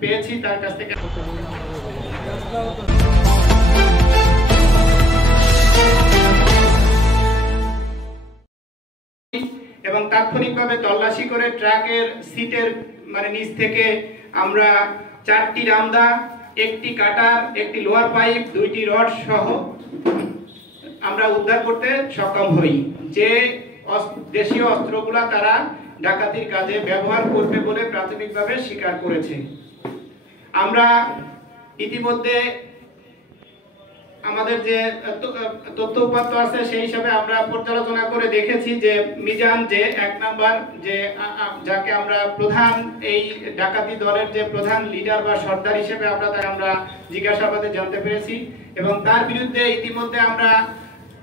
পেয়েছি তার কাছ থেকে এবং তাৎক্ষণিকভাবে তল্লাশি করে ট্রাকের সিটের নিচ থেকে আমরা 4টি রামদা, 1টি কাটার, 1টি লোহার পাইপ, 2টি রড সহ আমরা উদ্ধার করতে সক্ষম হই। যে দেশীয় অস্ত্রগুলা তারা ডাকাতির কাজে ব্যবহার করবে বলে প্রাথমিকভাবে স্বীকার করেছে। আমরা ইতিমধ্যে আমাদের যে তথ্য উপাত্ত আছে সেই হিসাবে আমরা পর্যালোচনা করে দেখেছি যে মিজান যে 1 নাম্বার যে যাকে আমরা প্রধান এই ডাকাতি দলের যে প্রধান লিডার বা সর্দার হিসেবে তাকে আমরা জিজ্ঞাসাবাদে জানতে পেরেছি এবং তার বিরুদ্ধে ইতিমধ্যে আমরা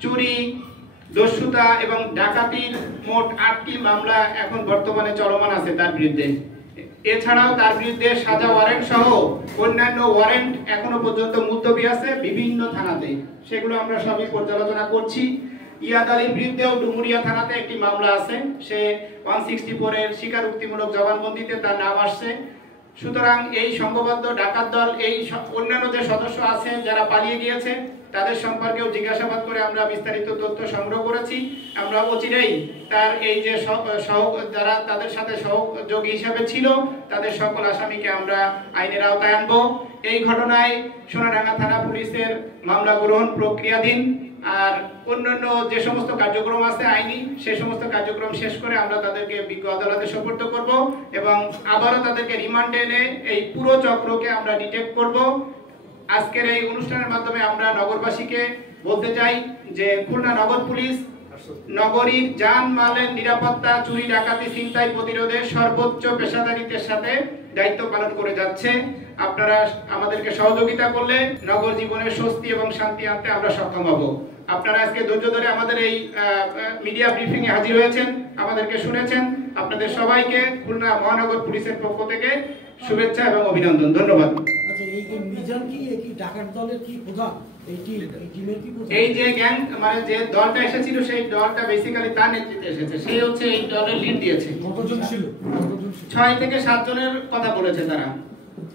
চুরি, দস্যুতা এবং ডাকাতির মোট 8টি মামলা এখন বর্তমানে চলমান আছে তার বিরুদ্ধে। এছাড়াও তার বিরুদ্ধে সাজা ওয়ারেন্ট সহ অন্যান্য ওয়ারেন্ট এখনো পর্যন্ত মুলতবি আছে বিভিন্ন থানাতে, সেগুলো আমরা সবই পর্যালোচনা করছি। ইয়াদ আলীর বিরুদ্ধেও ডুমুরিয়া থানাতে একটি মামলা আছে, সে 164 এর স্বীকারোক্তিমূলক জবানবন্দিতে তার নাম আসছে। সুতরাং এই সংঘবদ্ধ ডাকাত দল এই অন্যান্য যে সদস্য আছে যারা পালিয়ে গিয়েছে তাদের সম্পর্কেও জিজ্ঞাসাবাদ করে আমরা বিস্তারিত তথ্য সংগ্রহ করেছি। আমরা অচিরেই তার এই যে যারা তাদের সাথে সহযোগী হিসেবে ছিল তাদের সকল আসামিকে আমরা আইনের আওতায় আনবো। এই ঘটনায় সোনাডাঙ্গা থানা পুলিশের মামলা গ্রহণ প্রক্রিয়াধীন, আর অন্যান্য যে সমস্ত কার্যক্রম আছে আইনি সেই সমস্ত কার্যক্রম শেষ করে আমরা তাদেরকে বিজ্ঞ আদালতে সোপর্দ করব এবং আবারও তাদেরকে রিমান্ডে এনে এই পুরো চক্রকে আমরা ডিটেক্ট করব। আজকের এই অনুষ্ঠানের মাধ্যমে আমরা নগরবাসীকে বলতে চাই যে খুলনা নগর পুলিশ নগরীর জানমালের নিরাপত্তা, চুরি, ডাকাতি, ছিনতাই প্রতিরোধে সর্বোচ্চ পেশাদারিত্বের সাথে দায়িত্ব পালন করে যাচ্ছে। আপনারা আমাদেরকে সহযোগিতা করলে নগর জীবনের স্বস্তি এবং শান্তি আনতে আমরা সক্ষম হব। আপনারা আজকে ধৈর্য ধরে আমাদের এই মিডিয়া ব্রিফিং এ হাজির হয়েছেন, আমাদেরকে শুনেছেন। আপনাদের সবাইকে খুলনা মহানগর পুলিশের পক্ষ থেকে শুভেচ্ছা এবং অভিনন্দন। ধন্যবাদ। আচ্ছা, এই মিজান কি ডাকাত দলের কি প্রধান? এই যে গ্যাং যে দলটা এসেছিল সেই দলটা বেসিক্যালি তার নেতৃত্বে এসেছে, সে হচ্ছে এই দলের লিড দিয়েছে। কতজন ছিল? 6 থেকে 7 জনের কথা বলেছে তারা,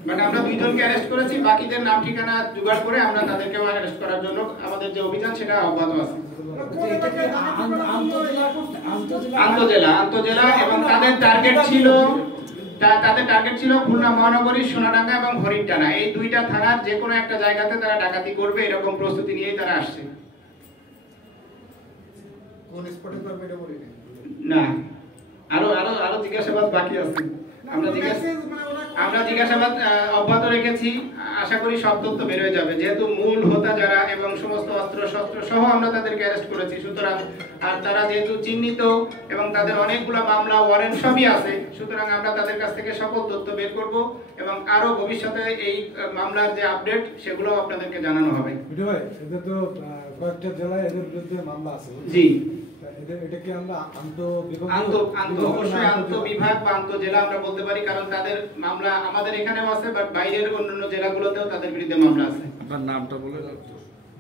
বাট আমরা 2 জনকে অ্যারেস্ট করেছি। বাকিদের নাম ঠিকানা জোগাড় করে আমরা তাদেরকেও অ্যারেস্ট করার জন্য আমাদের যে অভিযান সেটা অব্যাহত আছে। আন্তজেলা এবং তাদের টার্গেট ছিল খুলনা মহানগরী, সোনাডাঙ্গা এবং হরিণটানা, এই 2টা থানার যে কোনো একটা জায়গাতে তারা ডাকাতি করবে এরকম প্রস্তুতি নিয়েই তারা আসছে। কোন স্পটে করবে এটা বলি না, আরো জিজ্ঞাসাবাদ বাকি আছে। আমরা জিজ্ঞাসাবাদ অব্যাহত রেখেছি, আশা করি সব তথ্য বের হয়ে যাবে, যেহেতু মূল হোতা যারা এবং সমস্ত অস্ত্র শস্ত্র সহ আমরা তাদেরকে অ্যারেস্ট করেছি। সুতরাং আর তারা যেহেতু চিহ্নিত এবং তাদের অনেকগুলো মামলা ওয়ারেন্ট সবই আছে, সুতরাং আমরা তাদের কাছ থেকে সকল তথ্য বের করব এবং আরো ভবিষ্যতে এই মামলার যে আপডেট সেগুলো আপনাদেরকে জানানো হবে। এটা তো কয়েকটা জেলায় এদের বিরুদ্ধে মামলা আছে। জি, এটা কি আমরা অবশ্যই আন্তঃবিভাগ বা আন্তঃজেলা আমরা বলতে পারি, কারণ তাদের মামলা আমাদের এখানেও আছে, বাট বাইরের অন্যান্য জেলাগুলোতেও তাদের বিরুদ্ধে মামলা আছে। আপনার নামটা বলে দাও।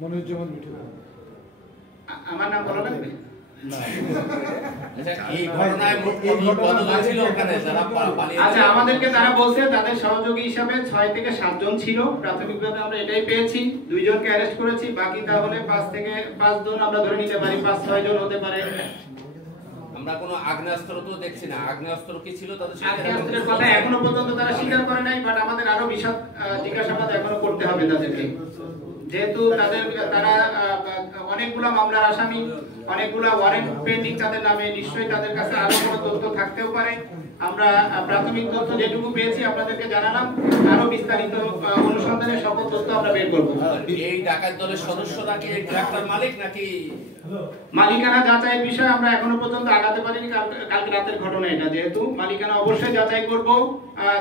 মনিরুজ্জামান মিঠু। আমার নাম বলা লাগবে? আচ্ছা, আমাদেরকে তারা বলছে তাদের সহযোগী হিসাবে 6 থেকে 7 জন ছিল। প্রাথমিকভাবে আমরা এটাই পেয়েছি। 2 জনকে অ্যারেস্ট করেছি, বাকি তাহলে 5 থেকে 5 জন আমরা ধরে নিতে পারি, 5-6 জন হতে পারে। আমরা কোনো আগ্নেয়াস্ত্র তো দেখছি না, আগ্নেয়াস্ত্র কি ছিল তাদের সাথে? আগ্নেয়াস্ত্রের কথা এখনো পর্যন্ত তারা স্বীকার করে নাই, বাট আমাদের আরো বিশদ জিজ্ঞাসাবাদ এখনো করতে হবে তাদেরকে, যেহেতু তারা অনেকগুলা মামলার আসামি, অনেকগুলা ওয়ারেন্ট পেন্ডিং তাদের নামে, নিশ্চয়ই তাদের কাছে আরো কোনো তথ্য থাকতেও পারে। আমরা প্রাথমিক তথ্য যেটুকু পেয়েছি আপনাদেরকে জানালাম, আরো বিস্তারিত অনুসন্ধানের সকল তথ্য আমরা বের করব। এই ডাকাত দলের সদস্যরা কি এই ট্রাক্টর মালিক নাকি? মালিকানা যাচাইয়ের বিষয়ে আমরা এখনো পর্যন্ত আগাতে পারিনি, কালকে রাতের ঘটনা এটা, যেহেতু মালিকানা অবশ্যই যাচাই করব,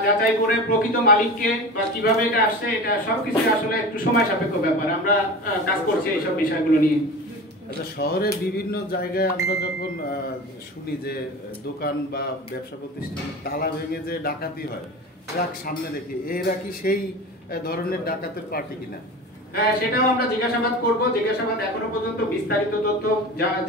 যাচাই করে প্রকৃত মালিককে বা কিভাবে এটা আসছে এটা সবকিছু আসলে একটু সময় সাপেক্ষ ব্যাপার, আমরা কাজ করছি এইসব বিষয়গুলো নিয়ে। আচ্ছা, শহরে বিভিন্ন জায়গায় আমরা যখন শুনি যে দোকান বা ব্যবসা প্রতিষ্ঠানে তালা ভেঙে যে ডাকাতি হয়, ট্রাক সামনে রেখে, এরা কি সেই ধরনের ডাকাতের পার্টি কিনা? হ্যাঁ, সেটাও আমরা জিজ্ঞাসাবাদ করব। জিজ্ঞাসাবাদ এখনো পর্যন্ত বিস্তারিত তথ্য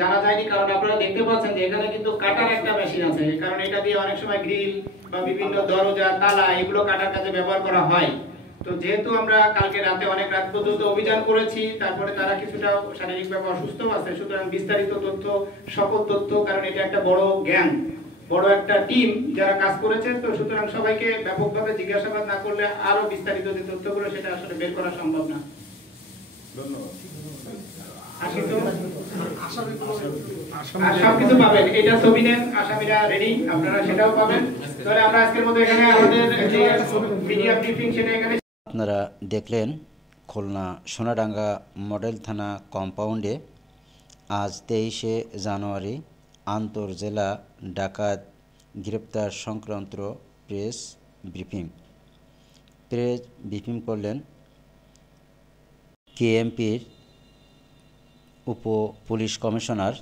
জানা যায়নি, কারণ আপনারা দেখতে পাচ্ছেন যে এখানে কিন্তু কাটার একটা মেশিন আছে, কারণ এটা দিয়ে অনেক সময় গ্রিল বা বিভিন্ন দরজা তালা এগুলো কাটার কাজে ব্যবহার করা হয়। তো যেহেতু আমরা কালকে রাতে অনেক রাত পর্যন্ত অভিযান করেছি, তারপরে তারা কিছুটা শারীরিকভাবে অসুস্থ আছে, সুতরাং বিস্তারিত তথ্য, সকল তথ্য, কারণ এটা একটা বড় জ্ঞান, বড় একটা টিম যারা কাজ করেছে, তো সুতরাং সবাইকে ব্যাপকভাবে জিজ্ঞাসাবাদ না করলে আরো বিস্তারিত যে তথ্যগুলো সেটা আসলে বের করা সম্ভব না। ধন্যবাদ। আর সবকিছু পাবেন, এটা ছবি নেন, আসামিরা রেডি, আপনারা সেটাও পাবেন। তাহলে আমরা আজকের মধ্যে এখানে আমাদের যে মিডিয়া ব্রিফিং সেটা এখানে। আপনারা দেখলেন খুলনা সোনাডাঙ্গা মডেল থানা কম্পাউন্ডে আজ 23শে জানুয়ারি আন্তঃজেলা ডাকাত গ্রেপ্তার সংক্রান্ত প্রেস ব্রিফিং করলেন কেএমপির উপ পুলিশ কমিশনার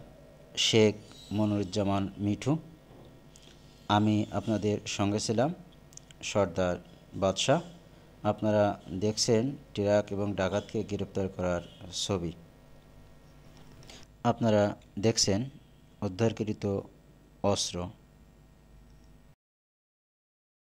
শেখ মনিরুজ্জামান মিঠু। আমি আপনাদের সঙ্গে ছিলাম সর্দার বাদশাহ। আপনারা দেখছেন ট্রাক এবং ডাকাতকে গ্রেপ্তার করার ছবি। আপনারা দেখছেন উদ্ধারকৃত অস্ত্র।